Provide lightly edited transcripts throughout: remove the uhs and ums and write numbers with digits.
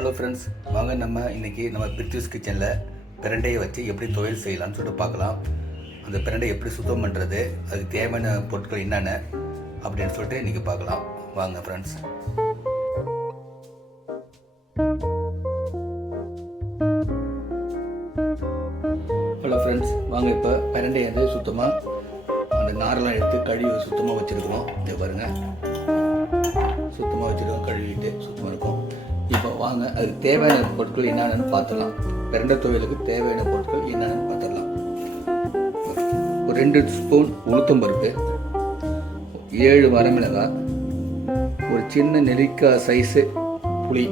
Hello friends, வாங்க இன்றைக்கி நம்ம பிரித்திவ்ஸ் கிச்சனில் பிரண்டையை வச்சு எப்படி துவையல் செய்யலாம்னு சொல்லிட்டு பார்க்கலாம். அந்த பிரண்டை எப்படி சுத்தம் பண்ணுறது, அதுக்கு தேவையான பொருட்கள் என்னென்ன அப்படின்னு சொல்லிட்டு இன்றைக்கி பார்க்கலாம். வாங்க ஃப்ரெண்ட்ஸ். ஹலோ ஃப்ரெண்ட்ஸ், வாங்க இப்போ பிரண்டையை வந்து சுத்தமாக அந்த நாரெல்லாம் எடுத்து கழுவி சுத்தமாக வச்சுருக்கிறோம். இதை பாருங்கள், சுத்தமாக வச்சுருக்கோம், கழுவிட்டு சுத்தமாக இருக்கும். இப்போ வாங்க அதுக்கு தேவையான பொருட்கள் என்னென்னு பார்த்துடலாம். பிரண்டை துவையலுக்கு தேவையான பொருட்கள் என்னென்னு பார்த்துடலாம். ஒரு 2 ஸ்பூன் உளுத்தம்பருப்பு, 7 வரமிளகாய், ஒரு சின்ன நெல்லிக்காய் சைஸு புளி,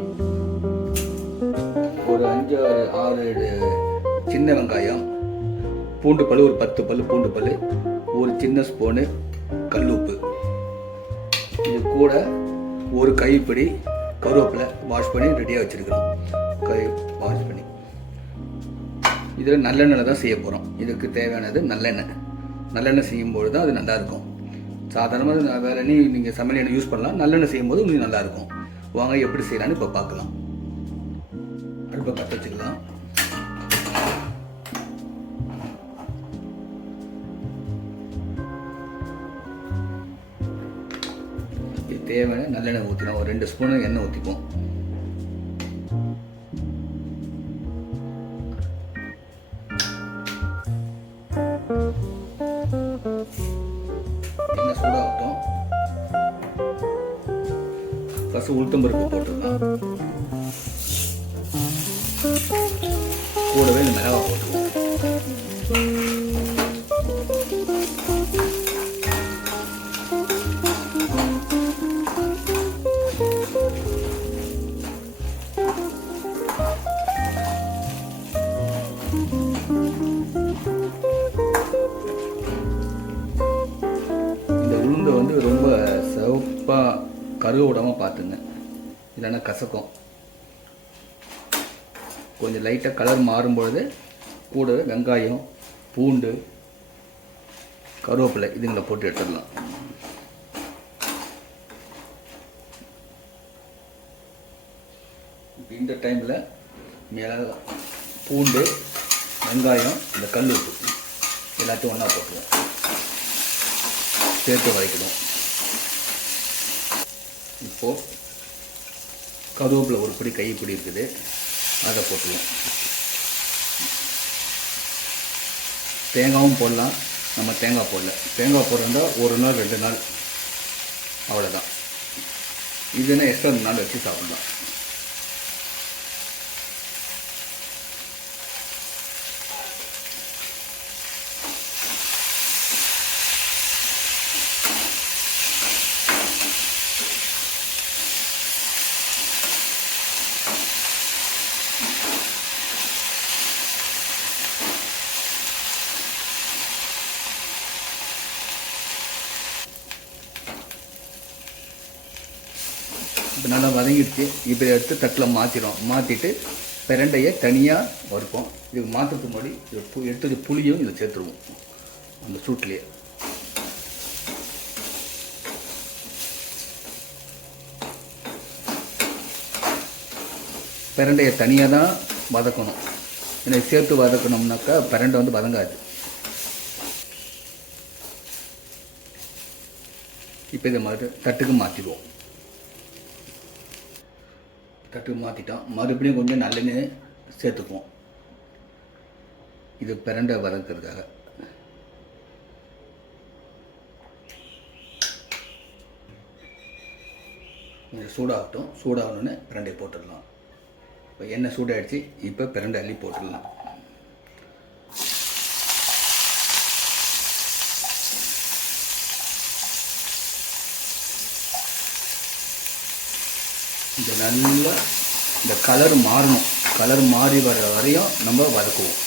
ஒரு 5-6 சின்ன வெங்காயம், பூண்டு பல் ஒரு 10 பல் பூண்டு பல், ஒரு சின்ன ஸ்பூனு கல் உப்பு, இது கூட ஒரு கைப்பிடி கருவேப்பிலை வாஷ் பண்ணி ரெடியாக வச்சுருக்கிறோம். வாஷ் பண்ணி இதில் நல்லெண்ணெய் தான் செய்ய போகிறோம். இதுக்கு தேவையானது நல்லெண்ணெய். நல்லெண்ணெய் செய்யும்போது தான் அது நல்லாயிருக்கும். சாதாரணமாக வேறு எண்ணெய் நீங்கள் சமையல் எண்ணெய் யூஸ் பண்ணலாம். நல்லெண்ணெய் செய்யும்போது உங்களுக்கு நல்லாயிருக்கும். வாங்க எப்படி செய்யலான்னு இப்போ பார்க்கலாம். அடுப்பை பற்ற வச்சுக்கலாம். தேவையான நல்லெண்ணெய் ஊற்றினோம். ஒரு 2 ஸ்பூனு எண்ணெய் ஊற்றிப்போம். எண்ணெய் சூடாகட்டும். ஃபஸ்ட்டு உளுத்தம்பருப்பு போட்டுக்கலாம். கூடவே இந்த மிளகாய் போட்டுருவோம். ரொம்ப சிவப்பாக கருக விடாமல் பார்த்துங்க, இல்லைன்னா கசக்கும். கொஞ்சம் லைட்டாக கலர் மாறும்பொழுது கூடவே வெங்காயம், பூண்டு, கருவேப்பிலை இதுங்களை போட்டு எடுத்துடலாம். இந்த டைமில் மிளகாய், பூண்டு, வெங்காயம், இந்த கல் உப்பு எல்லாத்தையும் ஒன்றா போட்டுருவோம். சேர்த்து வதக்கணும். இப்போது கருவேப்பிலை ஒரு பிடி கைப்பிடி இருக்குது, அதை போட்டுருவோம். தேங்காயும் போடலாம். நம்ம தேங்காய் போடல. தேங்காய் போடுறதா 1 நாள் 2 நாள் அவ்வளோதான். இதுன்னா எக்ஸ்ட்ரா 2 நாள் வச்சு சாப்பிடலாம். இப்போ நல்லா வதங்கிடுச்சு. இப்போ எடுத்து தட்டில் மாற்றிட்டு பிரண்டையை தனியாக வறுப்போம். இதுக்கு மாற்றுறதுக்கு முன்னாடி எடுத்தது புளியும் இதை சேர்த்துருவோம் அந்த சூட்லேயே. பிரண்டையை தனியாக தான் வதக்கணும். ஏன்னா சேர்த்து வதக்கணும்னாக்கா பிரண்டை வந்து வதங்காது. இப்போ இதை மாதிரி தட்டுக்கு மாற்றிடுவோம். தட்டுக்கு மாற்றிட்டோம். மறுபடியும் கொஞ்சம் நல்லெண்ணெய் சேர்த்துக்குவோம். இது பிரண்டை வதக்கிறதுக்காக. கொஞ்சம் சூடாகட்டும். சூடாகணுன்னு பிரண்டை போட்டுடலாம். இப்போ எண்ணெய் சூடாகிடுச்சு. இப்போ பிரண்டை அள்ளி போட்டுடலாம். இது நல்லா இந்த கலர் மாறணும். கலர் மாறி வர்ற வரையும் நம்ம வதக்குவோம்.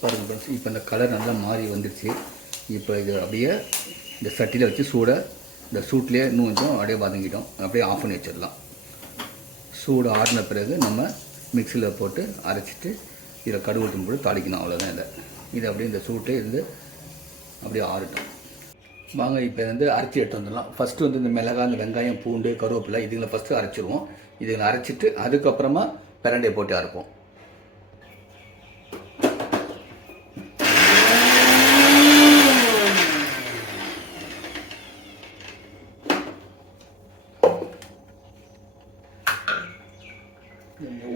பாருங்கள் ஃப்ரெண்ட்ஸ், இப்போ இந்த கலர் நல்லா மாறி வந்துடுச்சு. இப்போ இது அப்படியே இந்த சட்டியில் வச்சு இந்த சூட்லேயே இன்னும் கொஞ்சம் அப்படியே வதங்கிட்டோம். அப்படியே ஆஃப் பண்ணி வச்சிடலாம். சூடு ஆறின பிறகு நம்ம மிக்சியில் போட்டு அரைச்சிட்டு இதில் கடுகு உளுத்தம் போட்டு தாளிக்கணும். அவ்வளோதான். இதை அப்படியே இந்த சூட்டே இருந்து அப்படியே ஆறட்டும். வாங்க இப்போ வந்து அரைச்சி எடுத்து வந்துடலாம். ஃபஸ்ட்டு வந்து இந்த மிளகாய், இந்த வெங்காயம், பூண்டு, கருவேப்பிலை இதுங்களை ஃபஸ்ட்டு அரைச்சிடுவோம். இதுங்களை அரைச்சிட்டு அதுக்கப்புறமா பிரண்டையை போட்டு அரைப்போம்.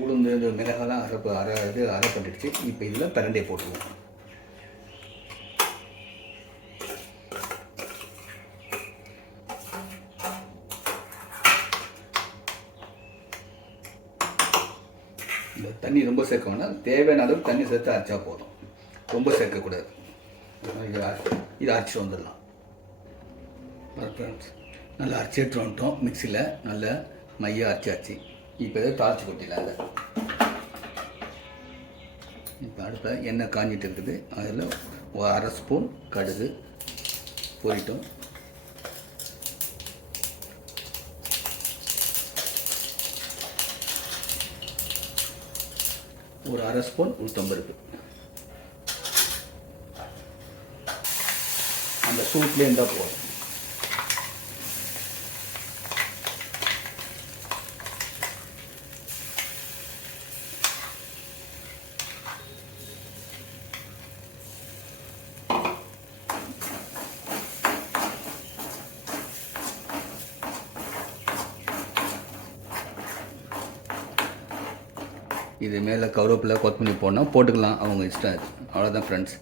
உளுந்து இந்த மிளகாலாம் அரை பண்ணிடுச்சு. இப்போ இதில் பிரண்டையை போட்டுருவோம். இந்த தண்ணி ரொம்ப சேர்க்க வேண்டாம், தேவையான அளவு தண்ணி சேர்த்து அரைச்சா போதும், ரொம்ப சேர்க்கக்கூடாது. இதை அரைச்சி வந்துடலாம். நல்லா அரைச்சி எடுத்து வந்துட்டோம். மிக்சியில் நல்லா மையாக அரைச்சாச்சு. இப்போ இதை தாளிச்சு கொட்டிடலாம். அதை இப்போ அடுப்பில் எண்ணெய் காஞ்சிட்டு இருக்குது. அதில் ஒரு 1/2 ஸ்பூன் கடுகு போயிட்டோம். ஒரு 1/2 ஸ்பூன் உளுத்தம்பருப்பு. அந்த சூட்லேயே இருந்தால் போதும். இது மேலே கருவேப்பிலை, கொத்தமல்லி போடணும், போட்டுக்கலாம், அவங்க இஷ்டம். அவ்வளோதான் ஃப்ரெண்ட்ஸ்.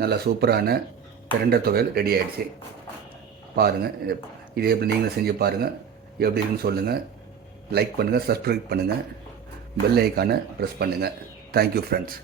நல்லா சூப்பரான பிரண்டை துவையல் ரெடி ஆகிடுச்சு. பாருங்கள், இதே எப்படி நீங்களும் செஞ்சு பாருங்கள். எப்படி இருக்குன்னு சொல்லுங்கள். லைக் பண்ணுங்கள், சப்ஸ்கிரைப் பண்ணுங்கள், பெல் ஐக்கானை ப்ரெஸ் பண்ணுங்கள். Thank you friends.